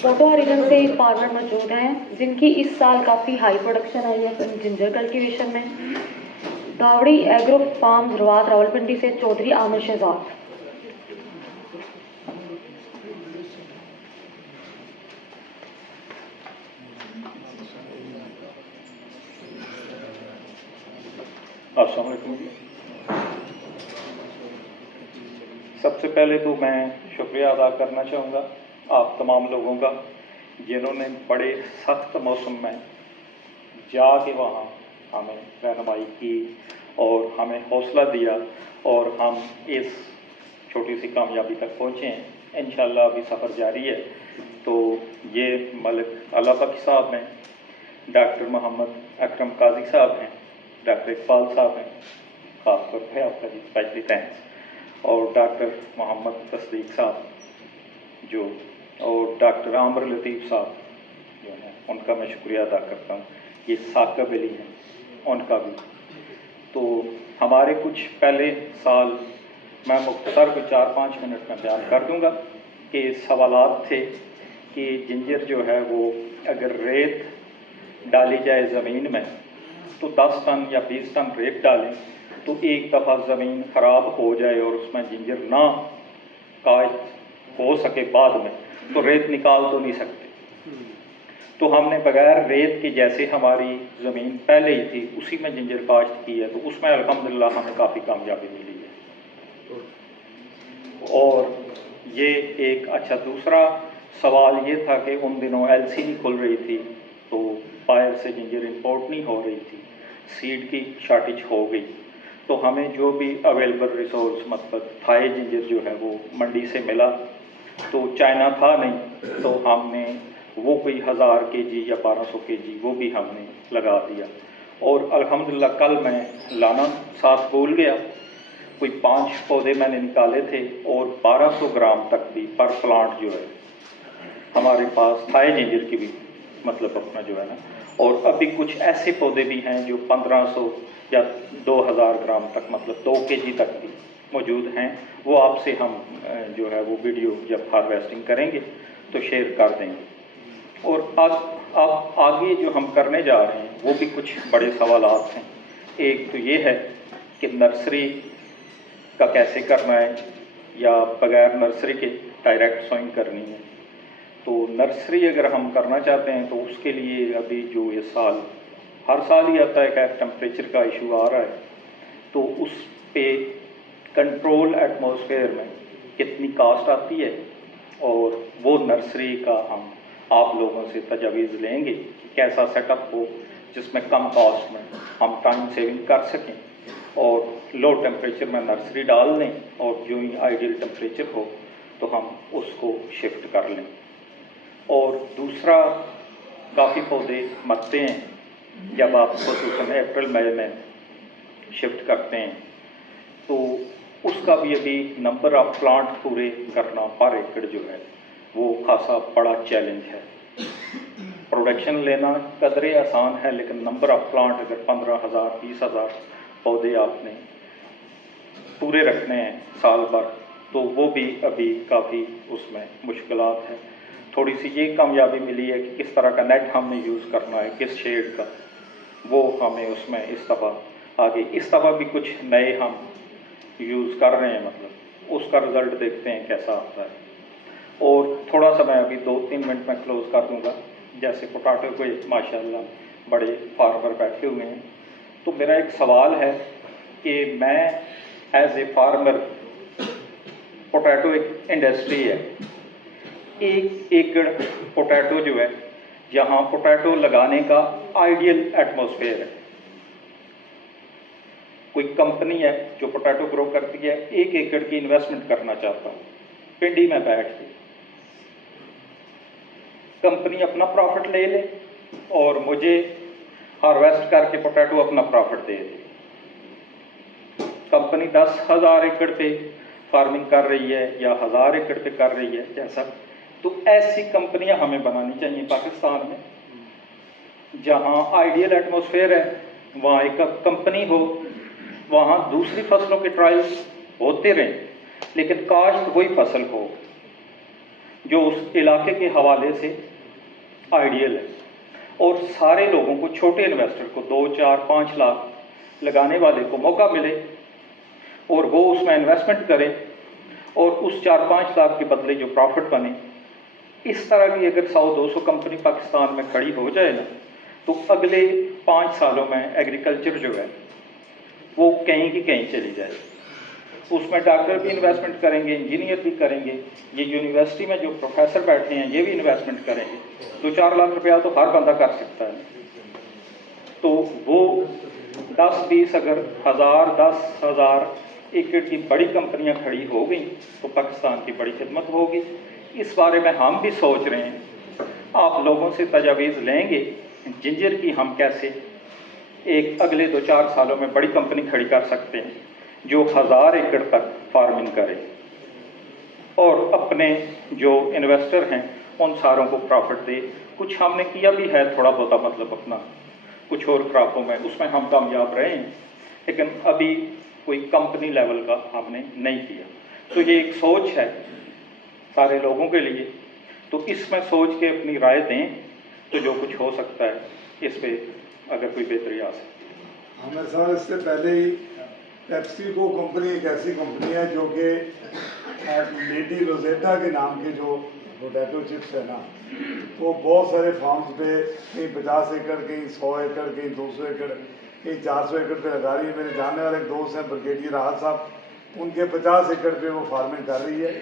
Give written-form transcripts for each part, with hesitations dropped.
Poto reason से एक farmer मौजूद हैं जिनकी इस साल काफ़ी हाई प्रोडक्शन आई है जिंजर कल्टीवेशन में। दावड़ी एग्रो फार्म धरवात रावलपिंडी से चौधरी आमिर शहजाद। अस्सलाम वालेकुम। सबसे पहले तो मैं शुक्रिया अदा करना चाहूँगा आप तमाम लोगों का जिन्होंने बड़े सख्त मौसम में जाके वहाँ हमें रहनुमाई की और हमें हौसला दिया और हम इस छोटी सी कामयाबी तक पहुँचे हैं। इंशाअल्लाह अभी सफ़र जारी है। तो ये मलिक अल्लाह बख्श साहब हैं, डॉक्टर मोहम्मद अकरम काजी साहब हैं, डॉक्टर इकबाल साहब हैं, ख़ास तौर पर आपका जी स्पेशली थैंक्स, और डॉक्टर मोहम्मद तस्दीक साहब जो, और डॉक्टर आमर लतीफ़ साहब जो हैं उनका मैं शुक्रिया अदा करता हूँ। ये साकिब अली हैं उनका भी। तो हमारे कुछ पहले साल मैं मुख्तसर को 4-5 मिनट में बयान कर दूँगा कि सवालात थे कि जिंजर जो है वो अगर रेत डाली जाए ज़मीन में तो 10 टन या 20 टन रेत डालें तो एक दफ़ा ज़मीन ख़राब हो जाए और उसमें जिंजर ना काश्त हो सके बाद में तो रेत निकाल तो नहीं सकते। तो हमने बगैर रेत के जैसे हमारी ज़मीन पहले ही थी उसी में जिंजर काश्त की है, तो उसमें अल्हम्दुलिल्लाह हमें काफ़ी कामयाबी मिली है। और ये एक अच्छा दूसरा सवाल ये था कि उन दिनों LC नहीं खुल रही थी तो बाहर से जिंजर इंपोर्ट नहीं हो रही थी, सीड की शॉर्टेज हो गई, तो हमें जो भी अवेलेबल रिसोर्स मतलब थाई जिंजर जो है वो मंडी से मिला, तो चाइना था नहीं तो हमने वो कोई 1000 kg या 1200 kg वो भी हमने लगा दिया। और अल्हम्दुलिल्लाह कल मैं लाना साथ भूल गया, कोई 5 पौधे मैंने निकाले थे और 1200 ग्राम तक भी पर प्लांट जो है हमारे पास थाई जिंजर की भी मतलब अपना जो है ना, और अभी कुछ ऐसे पौधे भी हैं जो 1500 या 2000 ग्राम तक मतलब 2 kg तक भी मौजूद हैं। वो आपसे हम जो है वो वीडियो जब हार्वेस्टिंग करेंगे तो शेयर कर देंगे। और अब आगे जो हम करने जा रहे हैं वो भी कुछ बड़े सवालात हैं। एक तो ये है कि नर्सरी का कैसे करना है या बगैर नर्सरी के डायरेक्ट सोइंग करनी है। तो नर्सरी अगर हम करना चाहते हैं तो उसके लिए अभी जो ये साल हर साल ही आता है, खैर टेम्परेचर का इशू आ रहा है, तो उस पे कंट्रोल एटमॉस्फेयर में कितनी कास्ट आती है और वो नर्सरी का हम आप लोगों से तजावीज़ लेंगे कि कैसा सेटअप हो जिसमें कम कॉस्ट में हम टाइम सेविंग कर सकें और लो टेम्परेचर में नर्सरी डाल लें और जो ही आइडियल टेम्परेचर हो तो हम उसको शिफ्ट कर लें। और दूसरा, काफ़ी पौधे मरते हैं जब आप खसूसन अप्रैल मई में शिफ्ट करते हैं, तो उसका भी अभी नंबर ऑफ प्लांट पूरे करना पर एकड़ जो है वो खासा बड़ा चैलेंज है। प्रोडक्शन लेना कदरे आसान है लेकिन नंबर ऑफ प्लांट अगर 15,000 20,000 पौधे आपने पूरे रखने हैं साल भर तो वो भी अभी काफ़ी उसमें मुश्किलात है। थोड़ी सी ये कामयाबी मिली है कि किस तरह का नेट हमने यूज़ करना है, किस शेड का, वो हमें उसमें इस दफ़ा आगे इस दफ़ा भी कुछ नए हम यूज़ कर रहे हैं, मतलब उसका रिज़ल्ट देखते हैं कैसा आता है। और थोड़ा सा मैं अभी 2-3 मिनट में क्लोज़ कर दूँगा। जैसे पोटैटो को माशाल्लाह बड़े फार्मर बैठे हुए हैं, तो मेरा एक सवाल है कि मैं एज ए फार्मर, पोटैटो एक इंडस्ट्री है, 1 एकड़ पोटैटो जो है जहाँ पोटैटो लगाने का आइडियल एटमॉस्फेयर है, कोई कंपनी है जो पोटैटो ग्रो करती है, 1 एकड़ की इन्वेस्टमेंट करना चाहता हूँ, पिंडी में बैठ के कंपनी अपना प्रॉफिट ले ले और मुझे हार्वेस्ट करके पोटैटो अपना प्रॉफिट दे दे। कंपनी 10,000 एकड़ पे फार्मिंग कर रही है या 1000 एकड़ पे कर रही है जैसा, तो ऐसी कंपनियां हमें बनानी चाहिए पाकिस्तान में जहां आइडियल एटमॉस्फेयर है, वहाँ एक कंपनी हो, वहाँ दूसरी फसलों के ट्रायल्स होते रहें लेकिन काश्त वही फसल हो जो उस इलाके के हवाले से आइडियल है, और सारे लोगों को, छोटे इन्वेस्टर को 2, 4, 5 लाख लगाने वाले को मौका मिले और वो उसमें इन्वेस्टमेंट करे और उस 4-5 लाख के बदले जो प्रॉफिट बने, इस तरह की अगर 100-200 कंपनी पाकिस्तान में खड़ी हो जाए ना, तो अगले 5 सालों में एग्रीकल्चर जो है वो कहीं की कहीं चली जाए। उसमें डॉक्टर भी इन्वेस्टमेंट करेंगे, इंजीनियर भी करेंगे, ये यूनिवर्सिटी में जो प्रोफेसर बैठे हैं ये भी इन्वेस्टमेंट करेंगे। 2-4 लाख रुपया तो हर बंदा कर सकता है। तो वो 10-20 अगर 1000 एकड़ की बड़ी कंपनियां खड़ी हो गई तो पाकिस्तान की बड़ी खिदमत होगी। इस बारे में हम भी सोच रहे हैं, आप लोगों से तजावीज़ लेंगे जिंजर की हम कैसे एक अगले 2-4 सालों में बड़ी कंपनी खड़ी कर सकते हैं जो 1000 एकड़ तक फार्मिंग करे और अपने जो इन्वेस्टर हैं उन सारों को प्रॉफिट दे। कुछ हमने किया भी है थोड़ा बहुत, मतलब अपना कुछ और क्रॉपों में, उसमें हम कामयाब रहे हैं, लेकिन अभी कोई कंपनी लेवल का हमने नहीं किया। तो ये एक सोच है सारे लोगों के लिए, तो इसमें सोच के अपनी राय दें तो जो कुछ हो सकता है इस पे अगर कोई बेहतरी आ सकती है। हमें सर इससे पहले ही पेप्सिको कंपनी एक ऐसी कंपनी है जो कि लेडी रोजेटा के नाम के जो पोटैटो चिप्स है ना, वो बहुत सारे फार्म्स पे कहीं 50 एकड़, कहीं 100 एकड़, कहीं 200 एकड़, कहीं 400 एकड़ पे लगा रही है। मेरे जानने वाले एक दोस्त हैं ब्रिगेडियर राहत साहब, उनके 50 एकड़ पे वो फार्मिंग कर रही है।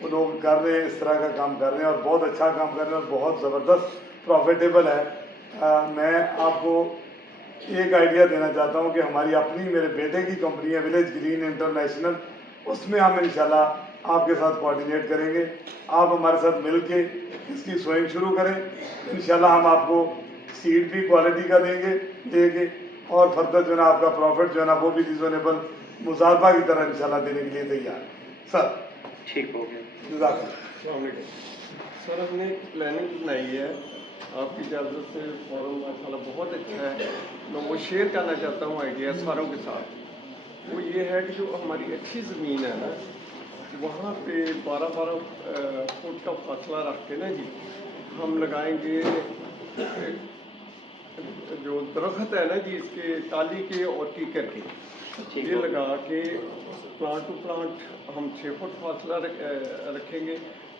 वो लोग कर रहे हैं, इस तरह का काम कर रहे हैं और बहुत अच्छा काम कर रहे हैं और बहुत ज़बरदस्त प्रॉफिटेबल है। मैं आपको एक आइडिया देना चाहता हूँ कि हमारी अपनी, मेरे बेटे की कंपनी है विलेज ग्रीन इंटरनेशनल, उसमें हम इंशाल्लाह आपके साथ कोऑर्डिनेट करेंगे। आप हमारे साथ मिलके इसकी सोइंग शुरू करें, इंशाल्लाह हम आपको सीड भी क्वालिटी का देंगे और फर्दर जो है ना आपका प्रॉफिट जो है ना वो भी रिजनेबल मुजारबा की तरह इंशाल्लाह देने के लिए तैयार है। सर ठीक हो गया। सर हमने एक प्लानिंग बनाई है, आपकी इजाज़त से फॉरम माशाल्लाह बहुत अच्छा है। मैं वो शेयर करना चाहता हूँ आइडिया सारों के साथ। वो ये है कि जो हमारी अच्छी ज़मीन है ना, वहाँ पे 12-12 फुट का फासला रख के ना जी, हम लगाएंगे जो दरख्त है ना जी, इसके टाली के और कीकर के, ये लगा के प्लांट टू प्लांट हम 6 फुट फासला रखेंगे।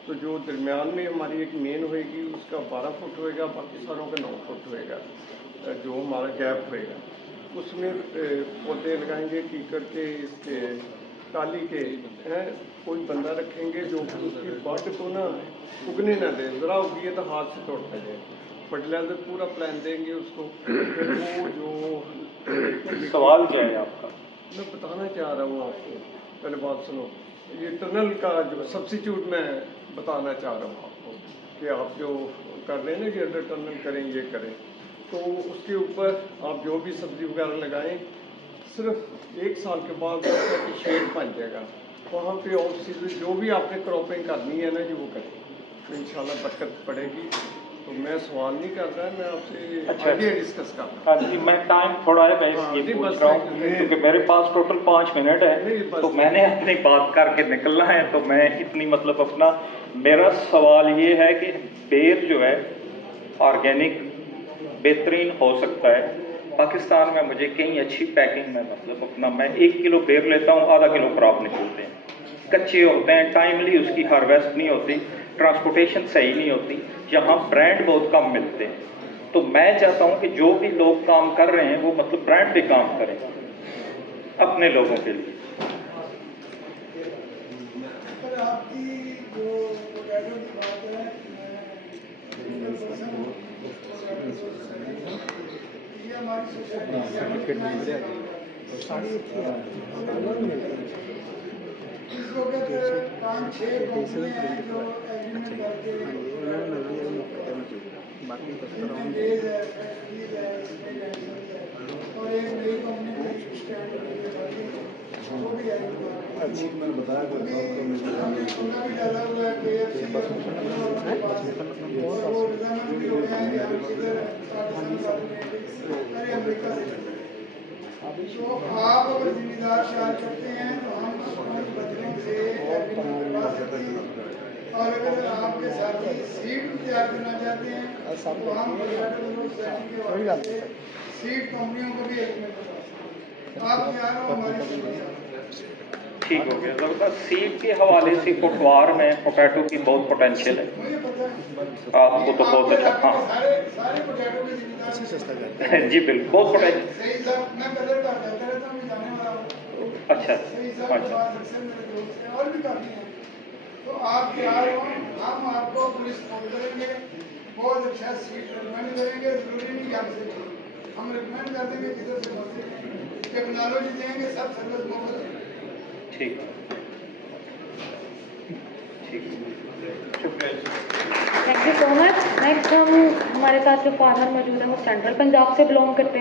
तो जो दरमियान में हमारी एक मेन होएगी उसका 12 फुट होएगा, बाकी सारों का 9 फुट होएगा, जो हमारा गैप होएगा। उसमें पौधे लगाएंगे कीकर के, इसके टाली के हैं। कोई बंदा रखेंगे जो उसकी बट को ना उगने ना दे, ज़रा उगी है तो हाथ से तोड़ता जाए। फर्टिलाइजर पूरा प्लान देंगे उसको। फिर वो जो सवाल क्या है आपका? मैं बताना चाह रहा हूँ आपको, पहले बात सुनो। ये टनल का जो सब्सिट्यूट मैं बताना चाह रहा हूँ आपको कि आप जो कर रहे हैं ना कि अंडर टनल करें, ये करें, तो उसके ऊपर आप जो भी सब्ज़ी वगैरह लगाएं, सिर्फ 1 साल के बाद उसका शेड बन जाएगा। वहाँ पे ऑफ सीजन जो भी आपने क्रॉपिंग करनी है ना जी वो करें, तो इंशाल्लाह बरकत पड़ेगी। तो मैं सवाल नहीं कर रहा, मैं आपसे आइडिया डिस्कस कर रहा हूँ। जी, मैं टाइम थोड़ा है, मैं इसलिए पूछ रहा हूँ क्योंकि मेरे पास टोटल 5 मिनट है, तो मैंने अपनी बात करके निकलना है, तो मैं इतनी मतलब अपना, मेरा सवाल ये है कि बेर जो है ऑर्गेनिक बेहतरीन हो सकता है पाकिस्तान में। मुझे कहीं अच्छी पैकिंग में, मतलब अपना मैं 1 किलो बेर लेता हूँ, आधा किलो क्रॉप निकलते हैं, कच्चे होते हैं, टाइमली उसकी हार्वेस्ट नहीं होती, ट्रांसपोर्टेशन सही नहीं होती, जहाँ ब्रांड बहुत कम मिलते हैं। तो मैं चाहता हूँ कि जो भी लोग काम कर रहे हैं वो मतलब ब्रांड पे काम करें अपने लोगों के लिए। पर आपकी जो पोटैटो की बात है, ये हमारी सोसाइटी इस वक्त 5-6 कंपनियां हैं जो एग्रीमेंट करके डेज है, फैक्ट्रीज है, और एक नई कंपनी भी स्टैंड वो भी आई हुई है। मैंने बताया उनका भी डाला हुआ है KFC और वो रिजाइनमेंट भी हो गया है कि हम इधर अरे अमेरिका से। तो आप अगर जिम्मेदार ख्याल करते हैं तो हम अपने बच्चों से एग्रीमेंट करवा सकते हैं और अगर आपके साथी सीट तैयार करना चाहते हैं तो हम पोटैटो सोसाइटी के हवाले से सीड कंपनियों को भी रिकमेंड करते हैं। आप तैयार हो हमारी सेवा। ठीक हो गया जबरदस्त। सीड के हवाले से कोटवार में पोटैटो की बहुत पोटेंशियल है। मुझे पता है आपको तो बहुत अच्छा, हाँ सारे पोटैटो के जिम्मेदार जी बिल्कुल, बहुत पोटेंशियल। सही साहब मैं कदर कर जाता रहता हूँ, मैं जाने वाला हूँ। अच्छा सही साहब के अच्छा बाद अक्सर मेरे दोस्त हैं और भी काफ़ी हैं। तो आप तैयार हो, हम आपको पुलिस सपोर्ट करेंगे, बहुत अच्छा सीट रिकमेंड करेंगे। जरूरी नहीं कि हमसे करें, हम रिकमेंड कर देंगे किधर से मर्जी टेक्नोलॉजी देंगे, सब सर्विस मुफ्त देंगे। ठीक ठीक शुक्रिया जी। Thank you so much. Next हम हमारे साथ जो फार्मर मौजूद है वो सेंट्रल पंजाब से बिलोंग करते हैं।